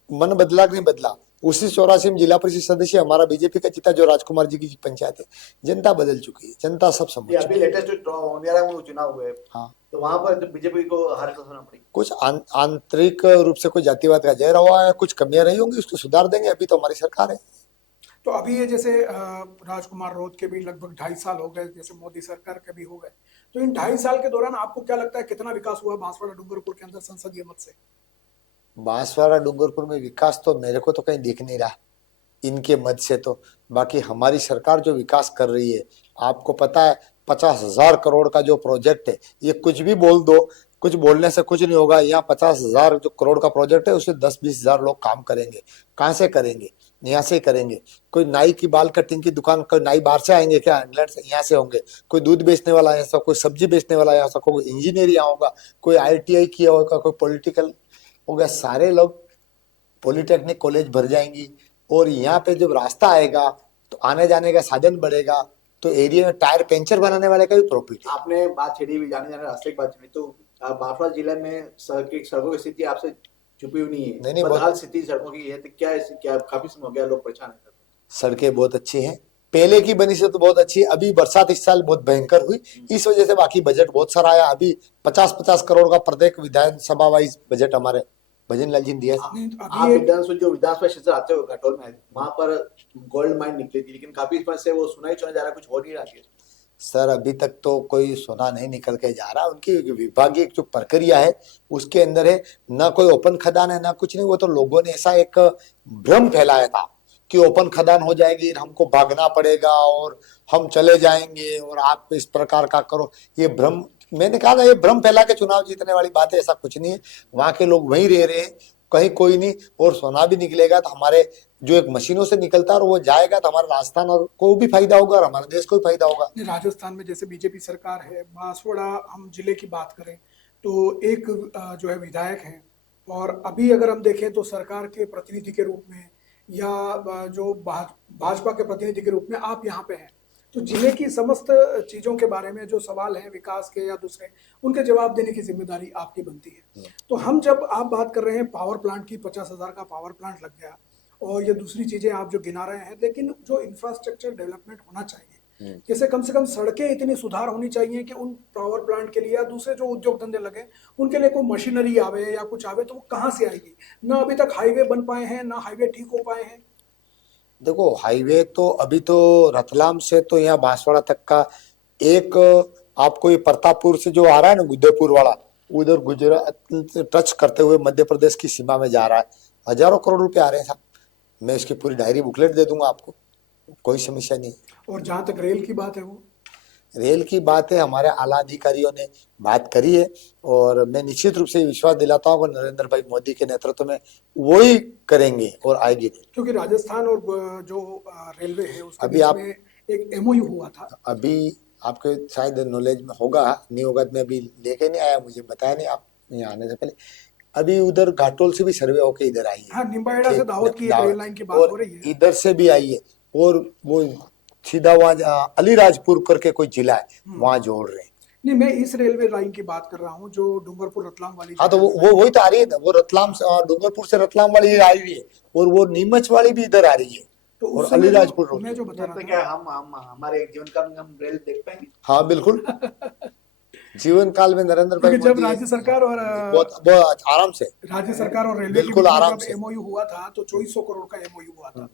मन बदला कि नहीं बदला? उसी 84 में जिला परिषद सदस्य हमारा बीजेपी का जीता, जो राजकुमार जी की पंचायत है। जनता बदल चुकी है, जनता सब समझ ये अभी चुकी है। लेटेस्ट होनियारा में चुनाव हुए, हाँ, तो वहां पर बीजेपी को हार का सहना पड़ी। कुछ आंतरिक रूप से कोई जातिवाद का जहर हुआ है, कुछ कमियां रही होंगी, उसको सुधार देंगे। अभी तो हमारी सरकार है। तो अभी ये जैसे राजकुमार रोध के भी लगभग 2.5 साल हो गए, जैसे मोदी सरकार के भी हो गए, तो इन 2.5 साल के दौरान आपको क्या लगता है कितना विकास हुआ बांसवाड़ा डूंगरपुर के अंदर संसदीय मत से? बांसवाड़ा डूंगरपुर में विकास तो मेरे को तो कहीं दिख नहीं रहा इनके मत से। तो बाकी हमारी सरकार जो विकास कर रही है, आपको पता है 50,000 करोड़ का जो प्रोजेक्ट है, ये कुछ भी बोल दो, कुछ बोलने से कुछ नहीं होगा। यहाँ 50,000 जो करोड़ का प्रोजेक्ट है, उसमें 10-20 हजार लोग काम करेंगे। कहाँ से करेंगे? यहाँ से करेंगे। कोई नाई की बाल कटिंग की दुकान, कोई नाई बाहर से आएंगे क्या? इंग्लैंड से, यहाँ से होंगे। कोई दूध बेचने वाला है ऐसा, कोई सब्जी बेचने वाला है ऐसा, कोई इंजीनियर यहाँ होगा, कोई ITI किया होगा, कोई पॉलिटिकल होगा। सारे लोग पॉलिटेक्निक कॉलेज भर जाएंगी। और यहाँ पे जब रास्ता आएगा तो आने जाने का साधन बढ़ेगा। तो एरिया में टायर पंचर बनाने वाले का भी प्रॉफिट है। आपने बात छेड़ी भी, जाने रास्ते की बात छेड़ी, तो बांसवाड़ा जिले में सड़कों की स्थिति आपसे छुपी हुई नहीं है। नहीं, बदहाल स्थिति सड़कों की है, तो क्या काफी समय हो गया लोग परेशान है। सड़कें बहुत अच्छी हैं, पहले की बनी से तो बहुत अच्छी है। अभी बरसात इस साल बहुत भयंकर हुई, इस वजह से बाकी बजट बहुत सारा आया। अभी 50-50 करोड़ का प्रत्येक विधानसभा वाइज बजट हमारे भजन लाल जी ने दिया। आप विधानसभा क्षेत्र आते हो घाटोल में, वहां पर गोल्ड माइन निकली थी, लेकिन काफी समय से वो सुना जा रहा, कुछ हो नहीं रहा है। सर अभी तक तो कोई सोना नहीं निकल के जा रहा। उनकी विभागीय जो प्रक्रिया है उसके अंदर है, ना कोई ओपन खदान है ना कुछ नहीं। वो तो लोगों ने ऐसा एक भ्रम फैलाया था कि ओपन खदान हो जाएगी, हमको भागना पड़ेगा और हम चले जाएंगे और आप इस प्रकार का करो। ये भ्रम, मैंने कहा था ये भ्रम फैला के चुनाव जीतने वाली बात है, ऐसा कुछ नहीं है। वहां के लोग वहीं रह रहे हैं, कहीं कोई नहीं। और सोना भी निकलेगा तो हमारे जो एक मशीनों से निकलता है और वो जाएगा तो हमारे राजस्थान को भी फायदा होगा और हमारे देश को भी फायदा होगा। राजस्थान में जैसे बीजेपी सरकार है, बांसवाड़ा हम जिले की बात करें तो एक जो है विधायक हैं, और अभी अगर हम देखें तो सरकार के प्रतिनिधि के रूप में या जो भाजपा के प्रतिनिधि के रूप में आप यहाँ पे हैं, तो जिले की समस्त चीजों के बारे में जो सवाल हैं विकास के या दूसरे, उनके जवाब देने की जिम्मेदारी आपकी बनती है। तो हम जब आप बात कर रहे हैं पावर प्लांट की, 50,000 का पावर प्लांट लग गया और ये दूसरी चीजें आप जो गिना रहे हैं, लेकिन जो इंफ्रास्ट्रक्चर डेवलपमेंट होना चाहिए, जैसे कम से कम सड़कें इतनी सुधार होनी चाहिए कि उन पावर प्लांट के लिए या दूसरे जो उद्योग धंधे लगे उनके लिए कोई मशीनरी आवे या कुछ आवे, तो वो कहाँ से आएगी? ना अभी तक हाईवे बन पाए हैं, ना हाईवे ठीक हो पाए हैं। देखो हाईवे तो अभी तो रतलाम से तो यहाँ बांसवाड़ा तक का एक, आपको ये प्रतापपुर से जो आ रहा है ना उदयपुर वाला, उधर गुजरात टच करते हुए मध्य प्रदेश की सीमा में जा रहा है। हजारों करोड़ रुपए आ रहे हैं साहब। मैं इसकी पूरी डायरी बुकलेट दे दूंगा आपको, कोई समस्या नहीं। और जहां तक रेल की बात है, वो रेल की बात है, हमारे आला अधिकारियों ने बात करी है और मैं निश्चित रूप से विश्वास दिलाता हूँ कि नरेंद्र भाई मोदी के नेतृत्व में वो ही करेंगे और आएगी। क्योंकि राजस्थान और जो रेलवे है उसके अभी बीच आप, में एक MOU हुआ था। अभी आपके शायद नॉलेज में होगा, नहीं होगा तो मैं अभी लेके नहीं आया, मुझे बताया नहीं आप यहाँ आने से पहले। अभी उधर घाटोल से भी सर्वे होके इधर आई है। हाँ, निम्बाहेड़ा से दाहोद की एक रेल लाइन की बात हो रही है, इधर से भी आई है। और वो सीधा वहाँ अलीराजपुर करके कोई जिला है, वहां जोड़ रहे हैं। नहीं, मैं इस रेलवे लाइन की बात कर रहा हूँ जो डूंगरपुर रतलाम वाली। हाँ तो वो वही तो आ रही है, वो रतलाम से डूंगरपुर से रतलाम वाली आ रही है और वो नीमच वाली भी इधर आ रही है। तो और अलीराजपुर रोड मैं जो बता रहा था, क्या हम हमारे जीवन काल में हम रेल देख पाएंगे? हाँ बिल्कुल। जीवन काल में नरेंद्र भाई जब राज्य सरकार और बहुत आराम से, राज्य सरकार और रेलवे बिल्कुल आराम से MOU हुआ था तो 2400 करोड़ का MOU हुआ था,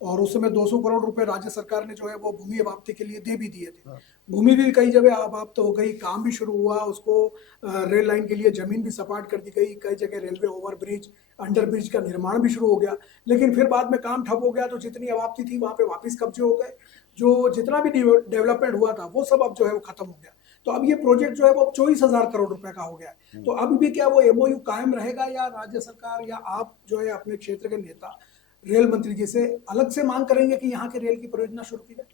और उस समय 200 करोड़ रुपए राज्य सरकार ने जो है वो भूमि अबाप्ति के लिए दे भी दिए थे। भूमि भी कई जगह अबाप्त हो गई, काम भी शुरू हुआ, उसको रेल लाइन के लिए जमीन भी सपाट कर दी गई, कई जगह रेलवे ओवरब्रिज, अंडर ब्रिज का निर्माण भी शुरू हो गया। लेकिन फिर बाद में काम ठप हो गया तो जितनी अबाप्ति थी वहां पे वापिस कब्जे हो गए। जो जितना भी डेवलपमेंट हुआ था वो सब अब जो है वो खत्म हो गया। तो अब ये प्रोजेक्ट जो है वो 24,000 करोड़ रुपए का हो गया है। तो अब भी क्या वो MOU कायम रहेगा, या राज्य सरकार या आप जो है अपने क्षेत्र के नेता रेल मंत्री जी से अलग से मांग करेंगे कि यहाँ के रेल की परियोजना शुरू की जाए?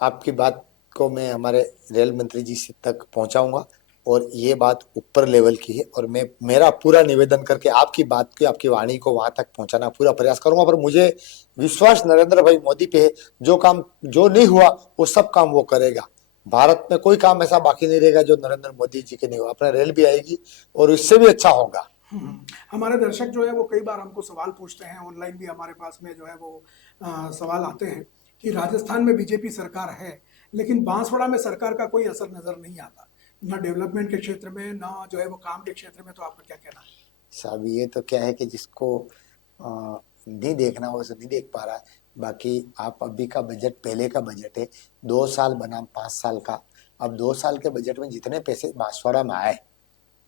आपकी बात को मैं हमारे रेल मंत्री जी से तक पहुंचाऊंगा और ये बात ऊपर लेवल की है और मैं मेरा पूरा निवेदन करके आपकी बात की, आपकी वाणी को वहां तक पहुंचाना पूरा प्रयास करूंगा। पर मुझे विश्वास नरेंद्र भाई मोदी पे है, जो काम जो नहीं हुआ वो सब काम वो करेगा। भारत में कोई काम ऐसा बाकी नहीं रहेगा जो नरेंद्र मोदी जी के नहीं हुआ। अपना रेल भी आएगी और इससे भी अच्छा होगा। हमारे दर्शक जो है वो कई बार हमको सवाल पूछते हैं, ऑनलाइन भी हमारे पास में जो है वो सवाल आते हैं कि राजस्थान में बीजेपी सरकार है, लेकिन बांसवाड़ा में सरकार का कोई असर नजर नहीं आता, ना डेवलपमेंट के क्षेत्र में, ना जो है वो काम के क्षेत्र में। तो आपका क्या कहना है? साहब ये तो क्या है कि जिसको नहीं देखना वो नहीं देख पा रहा है। बाकी आप अभी का बजट पहले का बजट है, 2 साल बनाम 5 साल का। अब 2 साल के बजट में जितने पैसे बांसवाड़ा में आए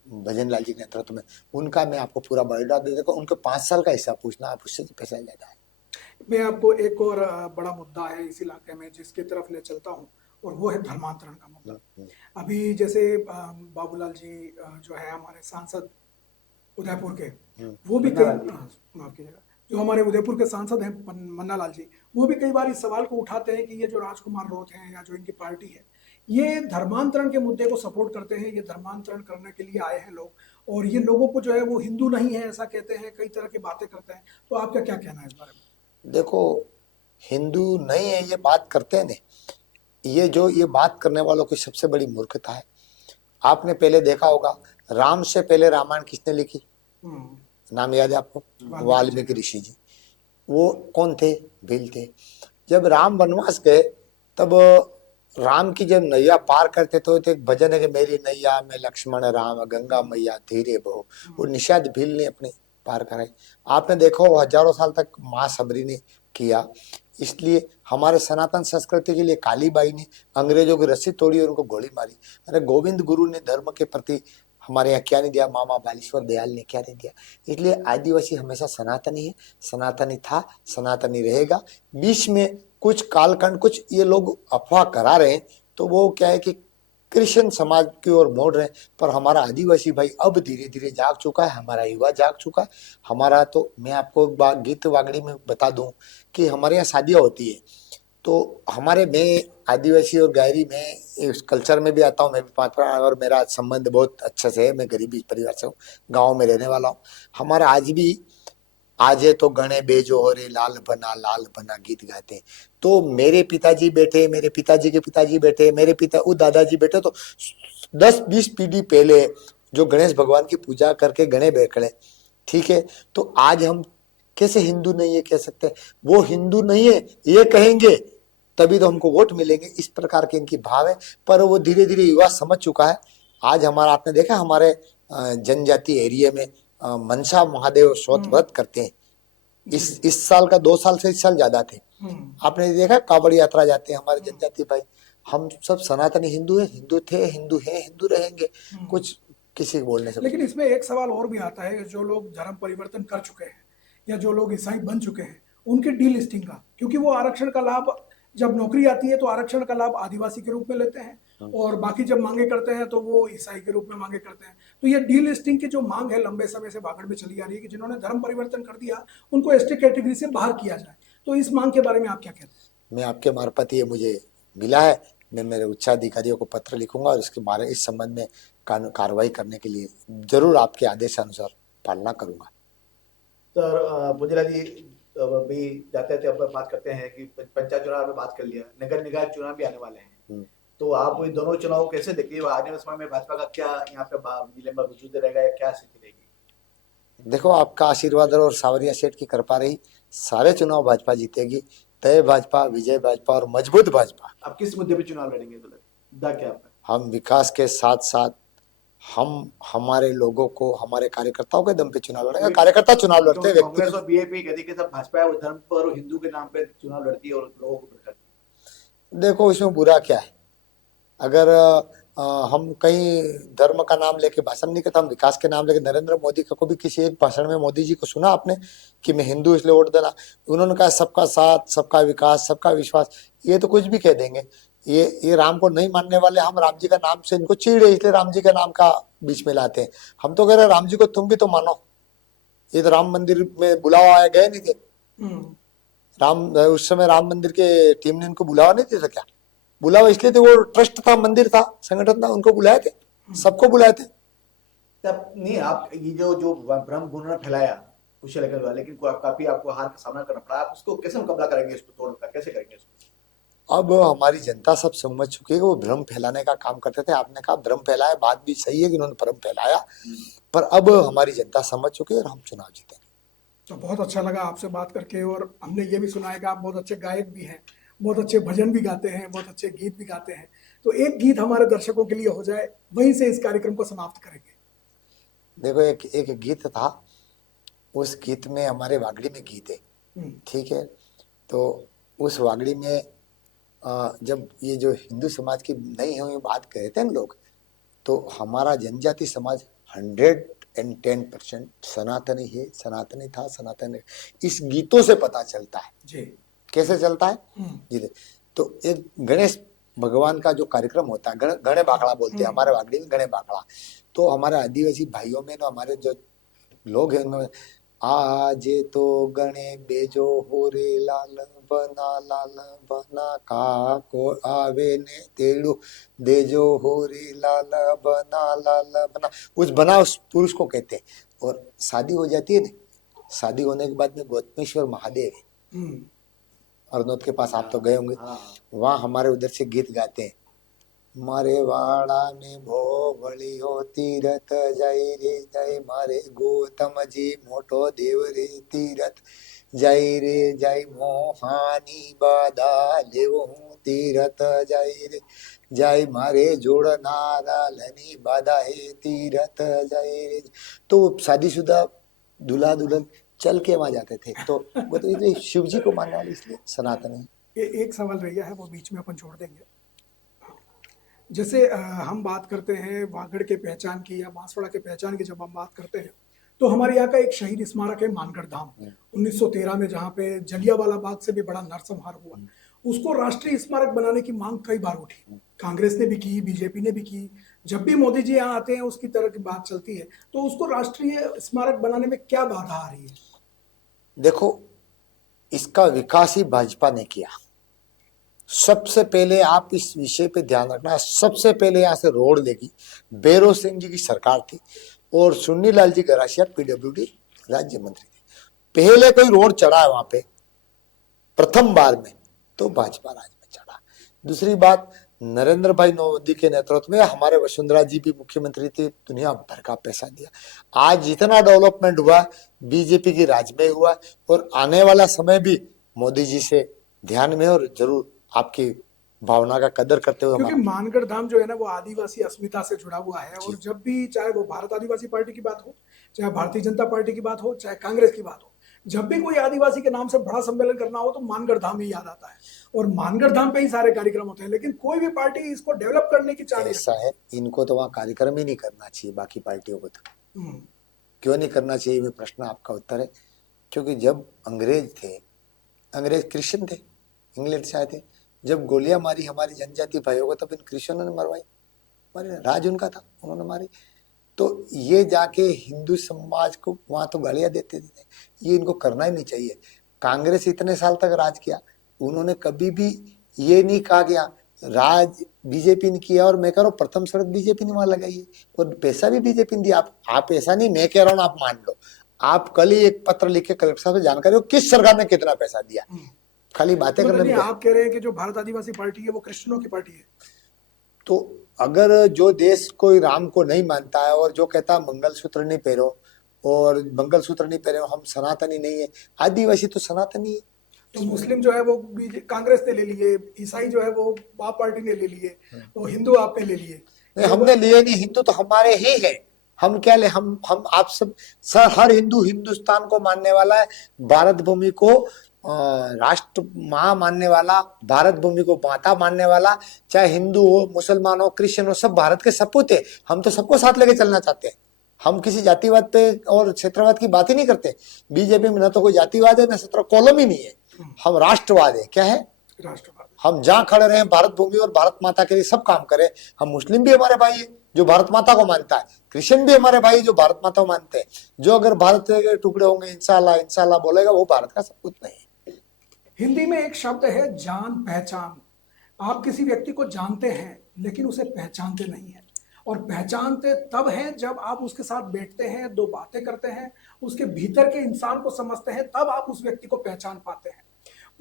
भजन लाल जी के नेतृत्व में, उनका मैं आपको पूरा बायोडाटा दे दूंगा। उनके 5 साल का हिसाब पूछना, आप उससे पैसा ज्यादा है। मैं आपको एक और बड़ा मुद्दा है इस इलाके में जिसकी तरफ ले चलता हूँ, और वो है धर्मांतरण का मुद्दा। अभी जैसे बाबूलाल जी जो है हमारे सांसद उदयपुर के, वो भी कई माफ कीजिएगा, जो हमारे उदयपुर के सांसद हैं मन्ना लाल जी, वो भी कई बार इस सवाल को उठाते हैं कि ये जो राजकुमार रोत हैं या जो इनकी पार्टी है, ये धर्मांतरण के मुद्दे को सपोर्ट करते हैं, ये धर्मांतरण करने के लिए आए हैं लोग, और ये लोगों को जो है वो हिंदू नहीं है ऐसा कहते हैं, कई तरह की बातें करते हैं। तो आपका क्या कहना है इस बारे में? देखो, हिंदू नहीं है ये बात करते हैं, ये बात करने वालों की सबसे बड़ी मूर्खता है। आपने पहले देखा होगा, राम से पहले रामायण किसने लिखी? नाम याद है आपको? वाल्मीकि ऋषि जी। वो कौन थे? भील थे। जब राम वनवास गए तब राम की जब नैया पार करते तो एक भजन है कि मेरी नैया में लक्ष्मण राम गंगा मैया धीरे बहो। वो निषाद भील ने अपने पार कराई। आपने देखा हो हजारों साल तक माँ सबरी ने किया। इसलिए हमारे सनातन संस्कृति के लिए कालीबाई ने अंग्रेजों की रस्सी तोड़ी और उनको गोली मारी। अरे गोविंद गुरु ने धर्म के प्रति हमारे यहाँ क्या नहीं दिया? मामा बालेश्वर दयाल ने क्या नहीं दिया? इसलिए आदिवासी हमेशा सनातनी है, सनातनी था, सनातनी रहेगा। बीच में कुछ कालखंड कुछ ये लोग अफवाह करा रहे हैं, तो वो क्या है कि क्रिश्चियन समाज की ओर मोड़ रहे हैं। पर हमारा आदिवासी भाई अब धीरे धीरे जाग चुका है, हमारा युवा जाग चुका है। हमारा तो मैं आपको गीत वागड़ी में बता दूं कि हमारे यहाँ शादियां होती है, तो हमारे मैं आदिवासी और गायरी में इस कल्चर में भी आता हूँ। मैं भी 5 और मेरा संबंध बहुत अच्छे से है। मैं गरीबी परिवार से हूँ, गाँव में रहने वाला हूँ। हमारा आज भी आजे तो गणे बेजो हो रे लाल बना गीत गाते हैं। तो मेरे पिताजी बैठे, मेरे पिताजी के पिताजी बैठे, मेरे पिता वो दादाजी बैठे, तो 10-20 पीढ़ी पहले जो गणेश भगवान की पूजा करके गणे बैठे, ठीक है। तो आज हम कैसे हिंदू नहीं है कह सकते? वो हिंदू नहीं है ये कहेंगे तभी तो हमको वोट मिलेंगे। इस प्रकार के इनकी भाव है। पर वो धीरे धीरे युवा समझ चुका है। आज हमारा आपने देखा हमारे जनजाति एरिया में मनसा महादेव शोत व्रत करते हैं। इस साल का 2 साल से इस साल ज्यादा थे। आपने देखा कावड़ यात्रा जाते हैं हमारे जनजाति भाई। हम सब सनातनी हिंदू है, हिंदू थे, हिंदू हैं, हिंदू रहेंगे। कुछ किसी को बोलने से। लेकिन इसमें एक सवाल और भी आता है, जो लोग धर्म परिवर्तन कर चुके हैं या जो लोग ईसाई बन चुके हैं, उनकी डीलिस्टिंग का, क्योंकि वो आरक्षण का लाभ, जब नौकरी आती है तो आरक्षण का लाभ आदिवासी के रूप में लेते हैं, और बाकी जब मांगे करते हैं तो वो ईसाई के रूप में मांगे करते हैं। तो ये डीलिस्टिंग की जो मांग है लंबे समय से भागड़ में चली आ रही है कि जिन्होंने धर्म परिवर्तन कर दिया उनको एसटी कैटेगरी से बाहर किया जाए। तो इस मांग के बारे में आप क्या कहते हैं? मैं आपके मार्फत ये मुझे मिला है, मैं मेरे उच्चाधिकारियों को पत्र लिखूंगा और इसके बारे इस संबंध में कार्रवाई करने के लिए जरूर आपके आदेश अनुसार पालना करूंगा। सर बुजला जी, अभी जाते जाते अब बात करते हैं कि पंचायत चुनाव में बात कर लिया, नगर निकाय चुनाव भी आने वाले हैं, तो आप ये दोनों चुनाव कैसे देखिए? आने वाले समय में भाजपा का क्या यहाँ पे जिले में वजूद रहेगा या क्या स्थिति रहेगी? देखो, आपका आशीर्वाद और सावरिया सेठ की कृपा रही, सारे चुनाव भाजपा जीतेगी। तय भाजपा, विजय भाजपा और मजबूत भाजपा। आप किस मुद्दे पे चुनाव लड़ेंगे? मुद्दा क्या आपका? हम विकास के साथ साथ हम हमारे लोगों को, हमारे कार्यकर्ताओं के दम पे चुनाव लड़ेंगे। कार्यकर्ता चुनाव लड़ते हैं, कांग्रेस और बीजेपी कहती है कि सब भाजपा है, धर्म पर और हिंदू के नाम पे चुनाव लड़ती है और लोगों को भड़काती है। देखो, इसमें बुरा क्या है? अगर हम कहीं धर्म का नाम लेके भाषण नहीं करते, हम विकास के नाम लेके, नरेंद्र मोदी का को भी किसी एक भाषण में मोदी जी को सुना आपने कि मैं हिंदू इसलिए वोट देना? उन्होंने कहा सबका साथ, सबका विकास, सबका विश्वास। ये तो कुछ भी कह देंगे। ये राम को नहीं मानने वाले, हम राम जी का नाम से इनको चिढ़े इसलिए राम जी का नाम का बीच में लाते हैं। हम तो कह रहे राम जी को तुम भी तो मानो। ये तो राम मंदिर में बुलावा आया, गए नहीं थे? उस समय राम मंदिर के टीम ने इनको बुलावा नहीं दिया था क्या? बुलावा इसलिए थे, वो ट्रस्ट था, मंदिर था, संगठन था, उनको बुलाए थे, सबको बुलाए थे। तब नहीं, आप ये जो भ्रम भूना फैलाया कुछ लेकर, लेकिन काफी आपको हार का सामना करना पड़ा। आप उसको कैसे मुकाबला करेंगे? इसको तोड़कर कैसे करेंगे इसको? अब हमारी जनता सब समझ चुकी है कि वो भ्रम फैलाने का काम करते थे। आपने कहा भ्रम फैलाया, बात भी सही है कि उन्होंने भ्रम फैलाया, पर अब हमारी जनता समझ चुकी है और हम चुनाव जीतेंगे। तो बहुत अच्छा लगा आपसे बात करके, और हमने ये भी सुना है कि आप बहुत अच्छे गायक भी हैं, बहुत अच्छे भजन भी गाते हैं, बहुत अच्छे गीत भी गाते हैं। तो एक गीत हमारे दर्शकों के लिए हो जाए, वहीं से इस कार्यक्रम को समाप्त करेंगे। देखो एक गीत था, उस गीत में हमारे वागड़ी में गीत है, ठीक है, तो उस वागड़ी में जब ये जो हिंदू समाज की नहीं हुई बात कहते हैं लोग, तो हमारा जनजाति समाज 110% सनातनी है, सनातनी था, सनातनी। इस गीतों से पता चलता है जी। कैसे चलता है जी। तो एक गणेश भगवान का जो कार्यक्रम होता है, गणे बाकड़ा बोलते हैं हमारे वागड़ी में, गणे बाकड़ा। तो हमारे आदिवासी भाइयों में, हमारे जो लोग हैं उनमें, आज तो गणे बेजो हो रे लाल बना का को आवे ने तेड़ू बेजो हो रे लाल बना। उस बना उस पुरुष को कहते हैं। और शादी हो जाती है ना, शादी होने के बाद में गौतमेश्वर महादेव है अरनोद के पास, आप तो गए होंगे, वहाँ हमारे उधर से गीत गाते हैं, मारे वाड़ा में भोवली हो तीरथ जय रे जय, मारे गौतम जी मोटो देव रे तीरथ जय रे जय, मोहानी बाधा लेवो तीरथ जय रे जय, मारे जोड़नारा लनी बाधा है तीरथ जय रे। तो शादीशुदा दूल्हा दुल्हन चल के वहां जाते थे। तो वो तो ये शिव जी को मानने वाले इसलिए सनातन है। एक सवाल रह गया है, वो बीच में अपन छोड़ देंगे। जैसे हम बात करते हैं वागड़ के पहचान की या बांसवाड़ा के पहचान की, जब हम बात करते हैं तो हमारे यहाँ का एक शहीद स्मारक है मानगढ़ धाम, 1913 में, जहाँ पे जलियांवाला बाग से भी बड़ा नरसंहार हुआ। उसको राष्ट्रीय स्मारक बनाने की मांग कई बार उठी, कांग्रेस ने भी की, बीजेपी ने भी की। जब भी मोदी जी यहाँ आते हैं उसकी तरह की बात चलती है। तो उसको राष्ट्रीय स्मारक बनाने में क्या बाधा आ रही है? देखो, इसका विकास ही भाजपा ने किया। सबसे पहले आप इस विषय पे ध्यान रखना, सबसे पहले यहाँ से रोड लेगी बेरो सिंह जी की सरकार थी, और सुन्नी लाल जी गरासिया पीडब्ल्यूडी राज्य मंत्री थे। पहले कोई रोड चढ़ा है वहां पे प्रथम बार में, तो भाजपा राज में चढ़ा। दूसरी बात, नरेंद्र भाई मोदी के नेतृत्व में हमारे वसुंधरा जी भी मुख्यमंत्री थे, दुनिया भर का पैसा दिया। आज जितना डेवलपमेंट हुआ बीजेपी की राज में हुआ, और आने वाला समय भी मोदी जी से ध्यान में, और जरूर आपकी भावना का कदर करते हुए। क्योंकि मानगढ़ धाम जो है ना, वो आदिवासी अस्मिता से जुड़ा हुआ है, और जब भी, चाहे वो भारत आदिवासी पार्टी की बात हो, चाहे भारतीय जनता पार्टी की बात हो, चाहे कांग्रेस की बात हो, जब भी कोई आदिवासी के नाम से बड़ा सम्मेलन करना हो तो मानगढ़ धाम ही याद आता है, और मानगढ़ धाम पे ही सारे कार्यक्रम होते हैं। लेकिन कोई भी पार्टी इसको डेवलप करने की चाह, ऐसा है, इनको तो वहाँ कार्यक्रम ही नहीं करना चाहिए, बाकी पार्टियों को तो क्यों नहीं करना चाहिए, ये प्रश्न आपका उत्तर है। क्योंकि जब अंग्रेज थे, अंग्रेज क्रिश्चियन थे, इंग्लैंड से आए थे, जब गोलियां मारी हमारी जनजाति भाइयों को, तब इन क्रिश्चियनों ने मरवाई, मारे, राज उनका था, उन्होंने मारी। तो ये जाके हिंदू समाज को वहां तो गालियां देते थे, ये इनको करना ही नहीं चाहिए। कांग्रेस इतने साल तक राज किया, उन्होंने कभी भी ये नहीं कहा गया राज बीजेपी ने किया, और मैं कह रहा हूँ प्रथम सड़क बीजेपी ने वहां लगाई है, और पैसा भी बीजेपी ने दिया। आप ऐसा नहीं, मैं कह रहा हूँ, आप मान लो, आप कल ही एक पत्र लिख के कलेक्टर साहब से जानकारी हो किस सरकार ने कितना पैसा दिया, खाली बातें करने में। आप कह रहे हैं कि जो भारत आदिवासी पार्टी है वो क्रिश्चियनों की पार्टी है। तो अगर जो देश कोई राम को नहीं मानता है, और जो कहता है मंगलसूत्र नहीं पहनो, और मंगलसूत्र नहीं पहने हम सनातनी नहीं है, आदिवासी तो सनातनी है। तो मुस्लिम जो है वो कांग्रेस ने ले लिए, ईसाई जो है वो आप पार्टी ने ले लिए, वो हिंदू आपने ले लिए। नहीं, हमने लिए नहीं, हिंदू तो हमारे ही है। हम क्या ले, हम आप सब सर, हर हिंदू हिंदुस्तान को मानने वाला है, भारत भूमि को राष्ट्र माँ मानने वाला, भारत भूमि को माता मानने वाला, चाहे हिंदू हो, मुसलमान हो, क्रिश्चियन हो, सब भारत के सपूत है। हम तो सबको साथ लेके चलना चाहते हैं, हम किसी जातिवाद पे और क्षेत्रवाद की बात ही नहीं करते। बीजेपी में न तो कोई जातिवाद है, न क्षेत्र कॉलम ही नहीं है, हम राष्ट्रवाद है। क्या है? राष्ट्रवाद। हम जहाँ खड़े रहे भारत भूमि और भारत माता के लिए सब काम करें। हम मुस्लिम भी हमारे भाई है जो भारत माता को मानता है, क्रिश्चियन भी हमारे भाई जो भारत माता को मानते हैं। जो अगर भारत के टुकड़े होंगे इंशाल्लाह इंशाल्लाह बोलेगा, वो भारत का सपूत नहीं है। हिंदी में एक शब्द है जान पहचान। आप किसी व्यक्ति को जानते हैं लेकिन उसे पहचानते नहीं हैं, और पहचानते तब हैं जब आप उसके साथ बैठते हैं, दो बातें करते हैं, उसके भीतर के इंसान को समझते हैं, तब आप उस व्यक्ति को पहचान पाते हैं।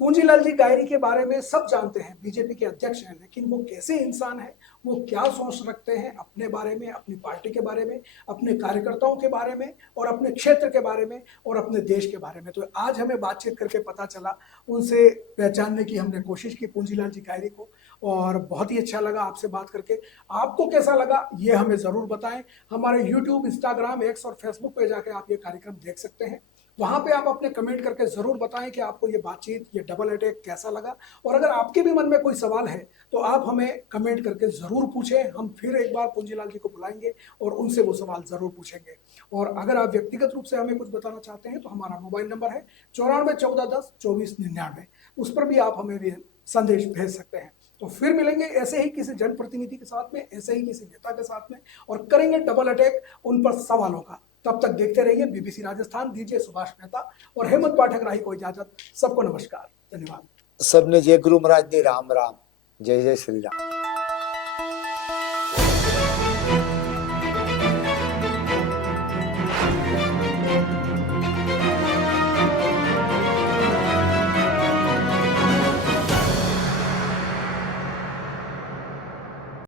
पूंजीलाल जी गायरी के बारे में सब जानते हैं, बीजेपी के अध्यक्ष हैं, लेकिन वो कैसे इंसान है, वो क्या सोच रखते हैं अपने बारे में, अपनी पार्टी के बारे में, अपने कार्यकर्ताओं के बारे में और अपने क्षेत्र के बारे में और अपने देश के बारे में, तो आज हमें बातचीत करके पता चला, उनसे पहचानने की हमने कोशिश की पूंजीलाल जी गायरी को, और बहुत ही अच्छा लगा आपसे बात करके। आपको कैसा लगा ये हमें जरूर बताएं। हमारे यूट्यूब, इंस्टाग्राम, एक्स और फेसबुक पे जाके आप ये कार्यक्रम देख सकते हैं। वहां पे आप अपने कमेंट करके जरूर बताएं कि आपको ये बातचीत, ये डबल अटैक कैसा लगा, और अगर आपके भी मन में कोई सवाल है तो आप हमें कमेंट करके जरूर पूछें। हम फिर एक बार पूंजीलाल जी को बुलाएंगे और उनसे वो सवाल जरूर पूछेंगे। और अगर आप व्यक्तिगत रूप से हमें कुछ बताना चाहते हैं तो हमारा मोबाइल नंबर है 9414102499, उस पर भी आप हमें भी संदेश भेज सकते हैं। तो फिर मिलेंगे ऐसे ही किसी जनप्रतिनिधि के साथ में, ऐसे ही किसी नेता के साथ में, और करेंगे डबल अटैक उन पर सवालों का। तब तक देखते रहिए बीबीसी राजस्थान। दीजिए सुभाष मेहता और हेमंत पाठक राही को इजाजत। सबको नमस्कार, धन्यवाद। सबने जय गुरु महाराज ने राम राम, जय जय श्री राम।